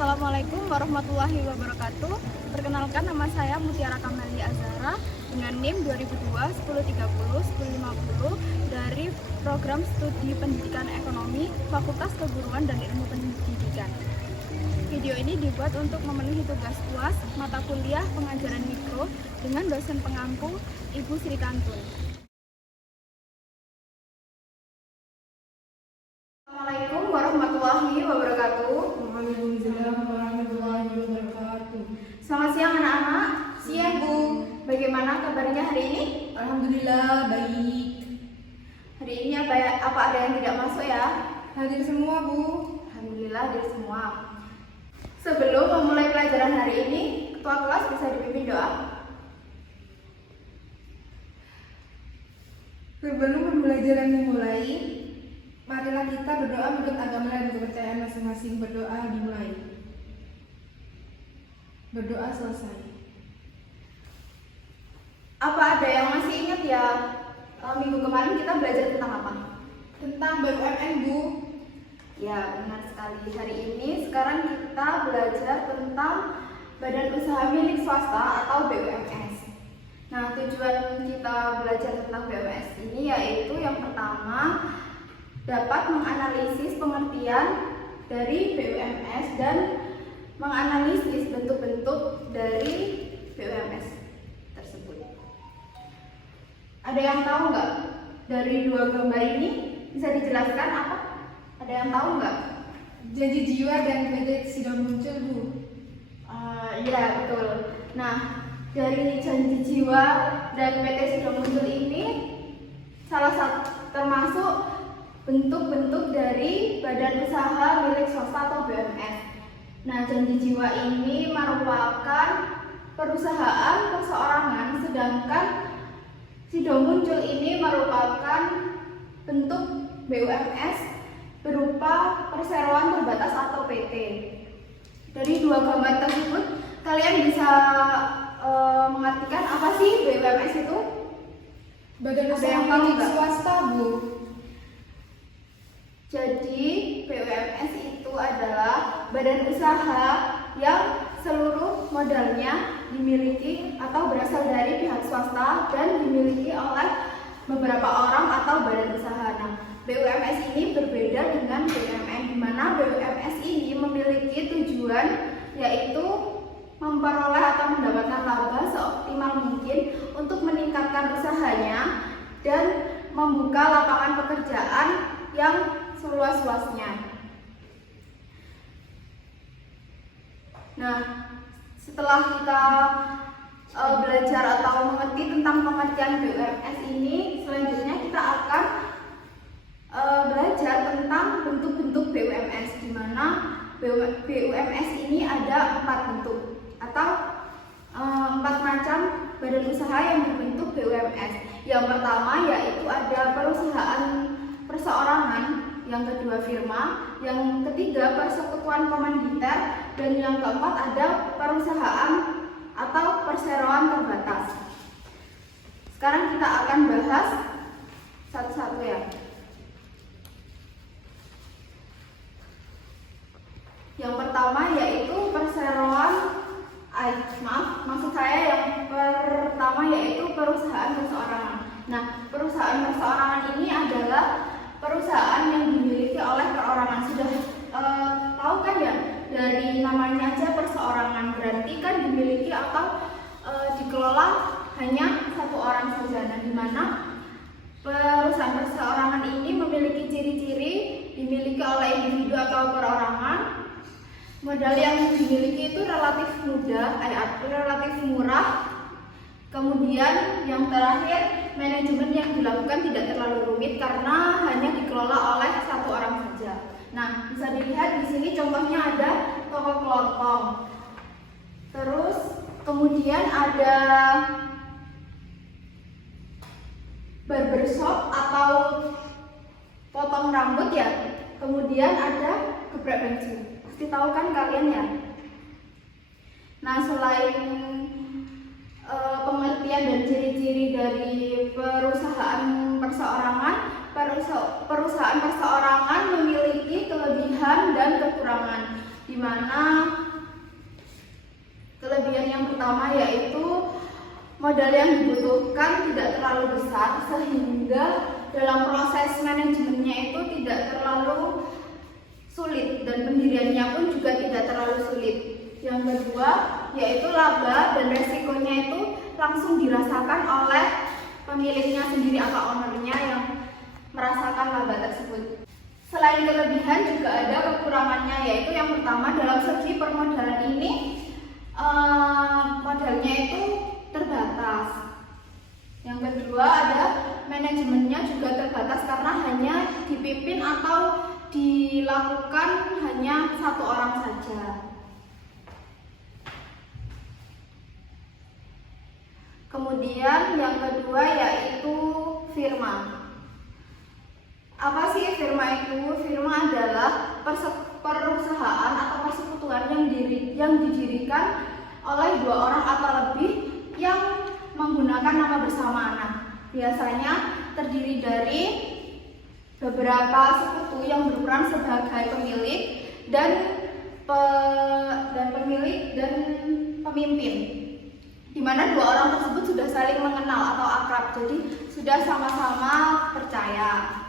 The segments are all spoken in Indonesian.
Assalamualaikum warahmatullahi wabarakatuh. Perkenalkan, nama saya Mutiara Kamali Azhara dengan NIM 2002 1030 1050 dari Program Studi Pendidikan Ekonomi Fakultas Keguruan dan Ilmu Pendidikan. Video ini dibuat untuk memenuhi tugas UAS mata kuliah pengajaran mikro dengan dosen pengampu Ibu Sri Kantun. Assalamualaikum warahmatullahi wabarakatuh. Waalaikumsalam warahmatullahi wabarakatuh. Selamat siang anak-anak. Siang Bu. Bagaimana kabarnya hari ini? Alhamdulillah baik. Hari ini apa ada yang tidak masuk ya? Hadir semua Bu. Alhamdulillah hadir semua. Sebelum memulai pelajaran hari ini, ketua kelas bisa dipimpin doa. Sebelum pembelajaran dimulai, marilah kita berdoa menurut agama dan kepercayaan masing-masing. Berdoa dimulai. Berdoa selesai. Apa ada yang masih ingat ya? Minggu kemarin kita belajar tentang apa? Tentang BUMN Bu. Ya, benar sekali. Hari ini sekarang kita belajar tentang Badan Usaha Milik Swasta atau BUMS. Nah, tujuan kita belajar tentang BUMS ini yaitu yang pertama, dapat menganalisis pengertian dari BUMS dan menganalisis bentuk-bentuk dari BUMS tersebut. Ada yang tahu nggak dari dua gambar ini? Bisa dijelaskan apa? Ada yang tahu nggak? Janji Jiwa dan PT Sudah Muncul Bu. Iya betul. Nah, dari Janji Jiwa dan PT Sudah Muncul ini salah satu termasuk bentuk-bentuk dari badan usaha milik swasta atau BUMS. Nah, Janji Jiwa ini merupakan perusahaan perseorangan, sedangkan Sudah Muncul ini merupakan bentuk BUMS berupa perseroan terbatas atau PT. Dari dua gambar tersebut, kalian bisa mengartikan apa sih BUMS itu? Badan Ada Usaha yang tahu Milik nggak? Swasta Bu. Jadi BUMS itu adalah badan usaha yang seluruh modalnya dimiliki atau berasal dari pihak swasta dan dimiliki oleh beberapa orang atau badan usaha. Nah, BUMS ini berbeda dengan BUMN, di mana BUMS ini memiliki tujuan yaitu memperoleh atau mendapatkan laba seoptimal mungkin untuk meningkatkan usahanya dan membuka lapangan pekerjaan yang seluas-luasnya. Nah, setelah kita belajar atau mengerti tentang pengertian BUMS ini, selanjutnya kita akan belajar tentang bentuk-bentuk BUMS, di mana BUMS ini ada 4 bentuk atau 4 macam badan usaha yang berbentuk BUMS. Yang pertama yaitu ada perusahaan perseorangan, yang kedua firma, yang ketiga persekutuan komanditer, dan yang keempat ada perusahaan atau perseroan terbatas. Sekarang kita akan bahas satu-satu ya. Yang pertama yaitu perseroan, maksud saya yang pertama yaitu perusahaan perseorangan. Nah, perusahaan perseorangan ini adalah perusahaan yang dimiliki oleh perorangan. Sudah tahu kan ya, dari namanya aja perseorangan, berarti kan dimiliki atau dikelola hanya satu orang saja. Nah, di mana perusahaan perseorangan ini memiliki ciri-ciri dimiliki oleh individu atau perorangan. Modal yang dimiliki itu relatif mudah, relatif murah. Kemudian yang terakhir, manajemen yang dilakukan tidak terlalu rumit karena hanya dikelola oleh satu orang saja. Nah, bisa dilihat di sini contohnya ada toko kelontong. Terus kemudian ada barbershop atau potong rambut ya. Kemudian ada geprek baju. Pasti tahu kan kalian ya. Nah, selain pengertian dan ciri-ciri dari perusahaan perseorangan, perusahaan perseorangan memiliki kelebihan dan kekurangan, di mana kelebihan yang pertama yaitu modal yang dibutuhkan tidak terlalu besar sehingga dalam proses manajemennya itu tidak terlalu sulit dan pendiriannya pun juga tidak terlalu sulit. Yang kedua yaitu laba dan resikonya itu langsung dirasakan oleh pemiliknya sendiri atau ownernya yang merasakan laba tersebut. Selain kelebihan juga ada kekurangannya, yaitu yang pertama dalam segi permodalan ini modalnya itu terbatas. Yang kedua ada manajemennya juga terbatas karena hanya dipimpin atau dilakukan hanya satu orang saja. Kemudian yang kedua yaitu firma. Apa sih firma itu? Firma adalah perusahaan atau persekutuan yang didirikan oleh dua orang atau lebih yang menggunakan nama bersama. Nah, biasanya terdiri dari beberapa sekutu yang berperan sebagai pemilik dan pemimpin, di mana dua orang tersebut sudah saling mengenal atau akrab, jadi sudah sama-sama percaya.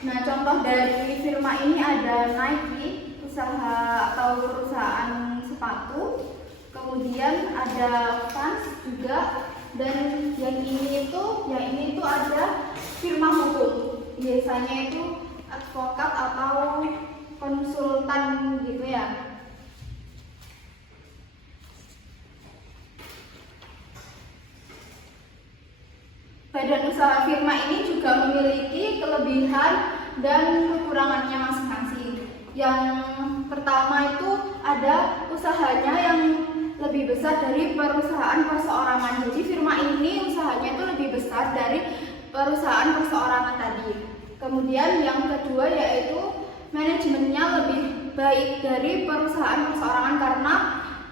Nah, contoh dari firma ini ada Nike, usaha atau perusahaan sepatu, kemudian ada Vans juga, dan yang ini itu ada firma hukum, biasanya itu advokat atau konsultan gitu ya. Badan usaha firma ini juga memiliki kelebihan dan kekurangannya masing-masing. Yang pertama itu ada usahanya yang lebih besar dari perusahaan perseorangan. Jadi firma ini usahanya itu lebih besar dari perusahaan perseorangan tadi. Kemudian yang kedua yaitu manajemennya lebih baik dari perusahaan perseorangan karena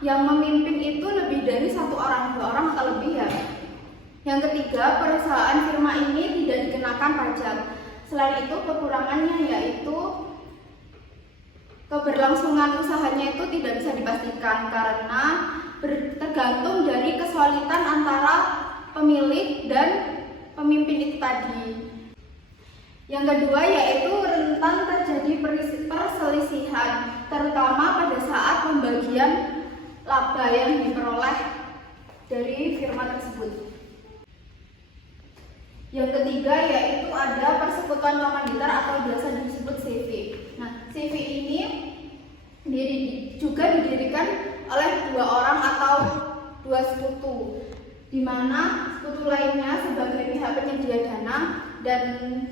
yang memimpin itu lebih dari satu orang, dua orang atau lebih ya. Yang ketiga, perusahaan firma ini tidak dikenakan pajak. Selain itu, kekurangannya yaitu keberlangsungan usahanya itu tidak bisa dipastikan karena tergantung dari kesulitan antara pemilik dan pemimpin itu tadi. Yang kedua yaitu rentan terjadi perselisihan, terutama pada saat pembagian laba yang diperoleh dari firma tersebut. Yang ketiga yaitu ada persekutuan komanditer atau biasa disebut CV. Nah, CV ini juga didirikan oleh dua orang atau dua sekutu, di mana sekutu lainnya sebagai pihak penyedia dana dan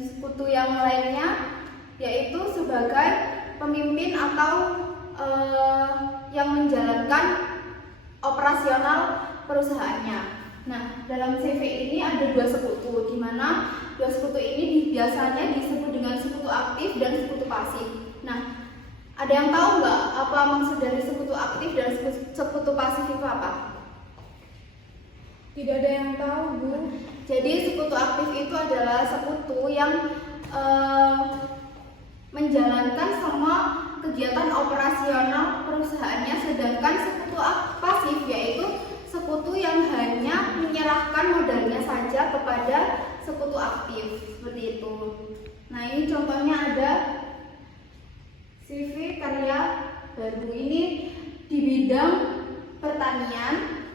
sekutu yang lainnya yaitu sebagai pemimpin atau yang menjalankan operasional perusahaannya. Nah, dalam CV ini ada dua sekutu, di mana dua sekutu ini biasanya disebut dengan sekutu aktif dan sekutu pasif. Nah, ada yang tahu nggak apa maksud dari sekutu aktif dan sekutu pasif itu apa? Tidak ada yang tahu, Bu. Jadi sekutu aktif itu adalah sekutu yang menjalankan semua kegiatan operasional perusahaannya, sedangkan sekutu pasif yaitu sekutu yang hanya menyerahkan modalnya saja kepada sekutu aktif, seperti itu. Nah, ini contohnya ada CV karya baru ini di bidang pertanian.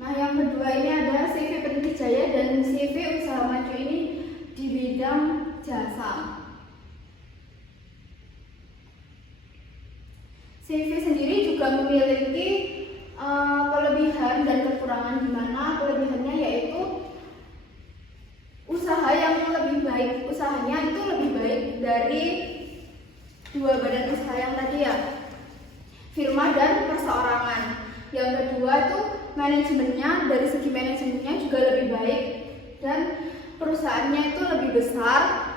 Nah, yang kedua ini ada CV Peniti Jaya dan CV Usaha Maju ini di bidang jasa. CV sendiri juga memiliki kelebihan dan kekurangan, di mana kelebihannya yaitu usaha yang lebih baik, usahanya itu lebih baik dari dua badan usaha yang tadi ya, firma dan perseorangan. Yang kedua itu manajemennya, dari segi manajemennya juga lebih baik dan perusahaannya itu lebih besar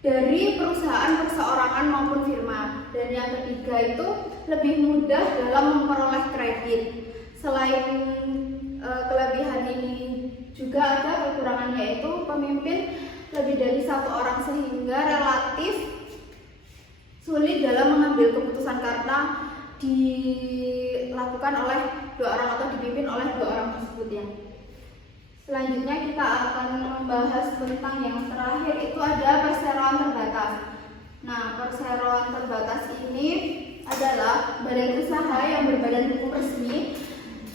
dari perusahaan perseorangan maupun firma. Dan yang ketiga itu lebih mudah dalam memperoleh kredit. Selain kelebihan ini juga ada kekurangannya, yaitu pemimpin lebih dari satu orang sehingga relatif karena dilakukan oleh 2 orang atau dipimpin oleh 2 orang tersebut ya. Selanjutnya kita akan membahas tentang yang terakhir, itu ada perseroan terbatas. Nah, perseroan terbatas ini adalah badan usaha yang berbadan hukum resmi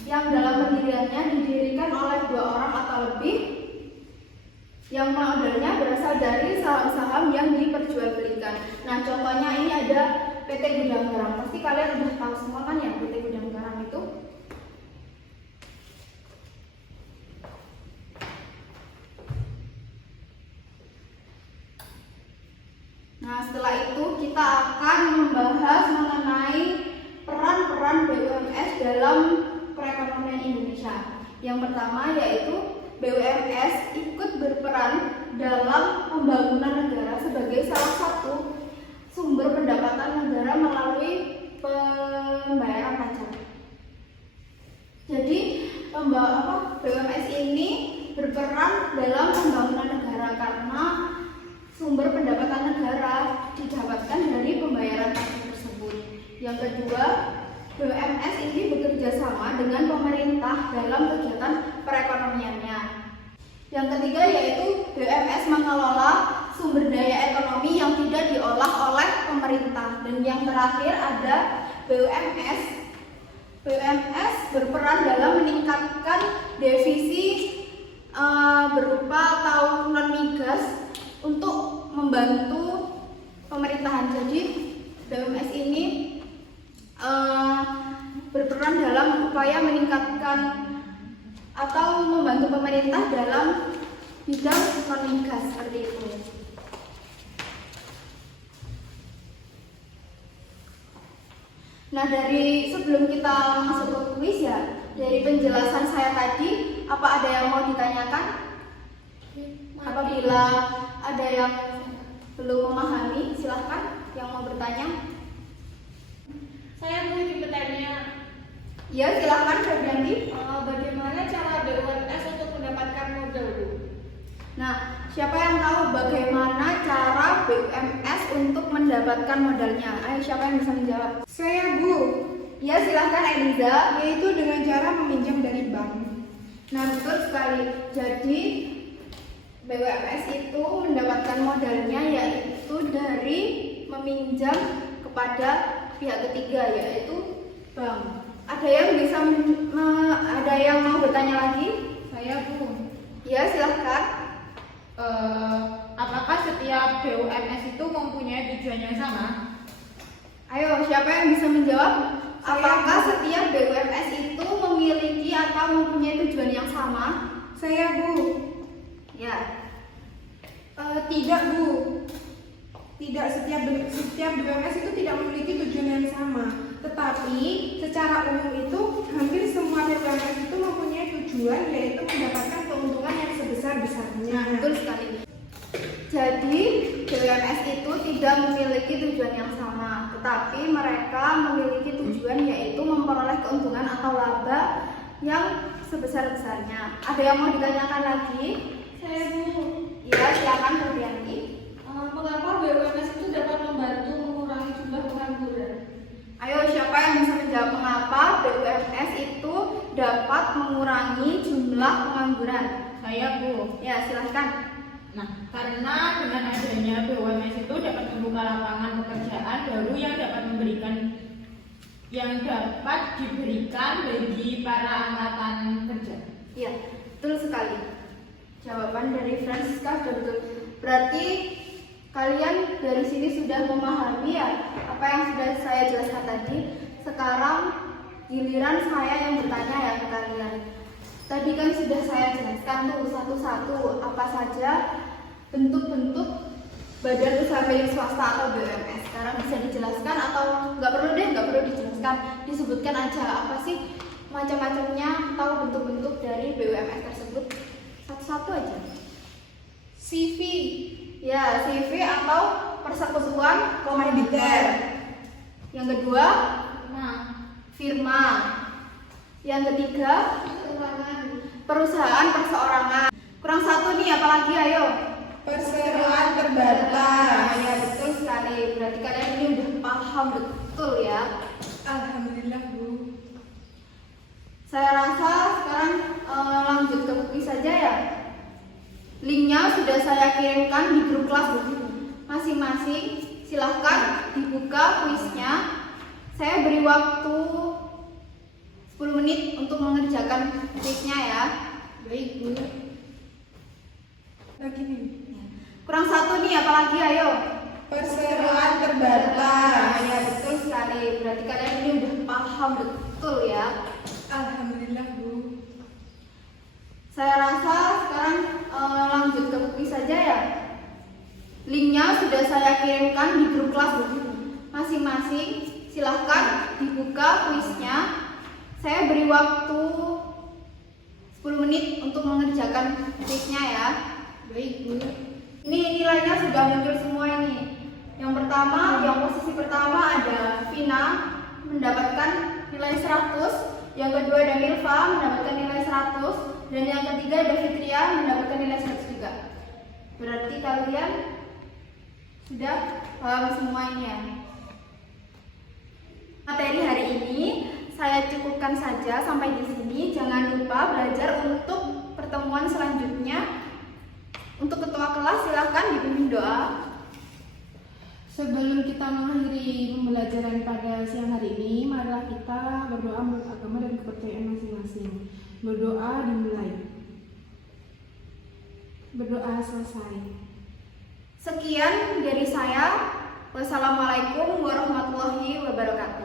yang dalam pendiriannya didirikan oleh 2 orang atau lebih, yang modalnya berasal dari saham-saham yang diperjualbelikan. Nah, contohnya ini ada PT Gudang Garam. Pasti kalian udah tahu semua kan ya PT Gudang Garam itu. Nah, setelah itu kita akan membahas mengenai peran-peran BUMS dalam perekonomian Indonesia. Yang pertama yaitu BUMS ikut berperan dalam pembangunan negara sebagai salah satu sumber pendapatan negara melalui pembayaran pajak. Jadi BUMS ini berperan dalam pembangunan negara karena sumber pendapatan negara didapatkan dari pembayaran pajak tersebut. Yang kedua, BUMS ini bekerja sama dengan pemerintah dalam kegiatan perekonomiannya. Yang ketiga yaitu BUMS mengelola sumber daya ekonomi yang tidak diolah oleh pemerintah. Dan yang terakhir ada BUMS. BUMS berperan dalam meningkatkan devisi berupa atau non migas untuk membantu pemerintahan. Jadi BUMS ini berperan dalam upaya meningkatkan atau membantu pemerintah dalam bidang non migas seperti itu. Nah, dari sebelum kita masuk ke kuis ya, dari penjelasan saya tadi, apa ada yang mau ditanyakan? Apabila ada yang belum memahami, silahkan yang mau bertanya. Saya mau bertanya. Ya, silahkan Febrianti. Bagaimana cara BUMS untuk mendapatkan modal, Bu? Nah, siapa yang tahu bagaimana cara BUMS untuk mendapatkan modalnya? Ayo, siapa yang bisa menjawab? Saya, Bu. Ya, silahkan Eliza. Yaitu dengan cara meminjam dari bank. Nah, betul sekali. Jadi BUMS itu mendapatkan modalnya yaitu dari meminjam kepada pihak ketiga yaitu bank. Ada yang bisa ada yang mau bertanya lagi? Saya, Bu. Ya, silahkan. Apakah setiap BUMS itu mempunyai tujuan yang sama? Ayo, siapa yang bisa menjawab? Apakah setiap BUMS itu memiliki atau mempunyai tujuan yang sama? Saya, Bu. Ya. Tidak, Bu. Tidak, setiap BUMS itu tidak memiliki tujuan yang sama. Tetapi secara umum itu hampir semua BUMS itu mempunyai tujuan yaitu mendapatkan keuntungan yang sebesar-besarnya. Betul sekali. Jadi BUMS itu tidak memiliki tujuan yang sama, tetapi mereka memiliki tujuan yaitu memperoleh keuntungan atau laba yang sebesar-besarnya. Ada yang mau ditanyakan lagi? Saya, Bu. Ya, silakan Febrianti. Mengapa BUMS itu dapat membantu mengurangi jumlah pengangguran? Ayo, siapa yang bisa menjawab mengapa BUMS itu dapat mengurangi jumlah pengangguran? Saya, Bu. Ya, silahkan. Nah, karena dengan adanya BUMS itu dapat membuka lapangan pekerjaan baru yang dapat diberikan bagi para angkatan kerja. Iya, betul sekali. Jawaban dari Francisca sudah betul. Berarti kalian dari sini sudah memahami ya apa yang sudah saya jelaskan tadi. Sekarang giliran saya yang bertanya ya ke kalian. Tadi kan sudah saya jelaskan tuh satu-satu apa saja bentuk-bentuk badan usaha milik swasta atau BUMS. Sekarang bisa dijelaskan atau nggak perlu dijelaskan, disebutkan aja apa sih macam-macamnya atau bentuk-bentuk dari BUMS tersebut, satu-satu aja. CV. Ya, CV atau persekutuan komoditer. Yang kedua, firma. Yang ketiga, perusahaan perseorangan. Kurang satu nih, apalagi ayo. Perseroan terbatas. Ya, betul sekali. Berarti kalian ini udah paham betul ya. Alhamdulillah, Bu. Saya rasa sekarang lanjut ke kuis saja ya. Linknya sudah saya kirimkan di grup kelas masing-masing. Silahkan dibuka kuisnya. Saya beri waktu 10 menit untuk mengerjakan kuisnya ya. Baik, Bu. Lagi nih. Kurang satu nih, apalagi ayo. Perseroan terbatas. Ya betul sekali. Berarti kalian ini udah paham betul ya. Alhamdulillah, Bu. Saya rasa sekarang lanjut ke kuis saja ya. Linknya sudah saya kirimkan di grup kelas masing-masing. Silahkan dibuka kuisnya. Saya beri waktu 10 menit untuk mengerjakan kuisnya ya. Baik, Bu. Ini nilainya sudah muncul semua ini. Yang pertama, yang posisi pertama ada Vina mendapatkan nilai 100. Yang kedua ada Milva mendapatkan nilai 100. Dan yang ketiga ada Fitria mendapatkan nilai 100 juga. Berarti kalian sudah paham semua ini ya. Materi hari ini saya cukupkan saja sampai di sini. Jangan lupa belajar untuk pertemuan selanjutnya. Untuk ketua kelas silahkan dipimpin doa. Sebelum kita mengakhiri pembelajaran pada siang hari ini, marilah kita berdoa menurut agama dan kepercayaan masing-masing. Berdoa dimulai. Berdoa selesai. Sekian dari saya. Wassalamualaikum warahmatullahi wabarakatuh.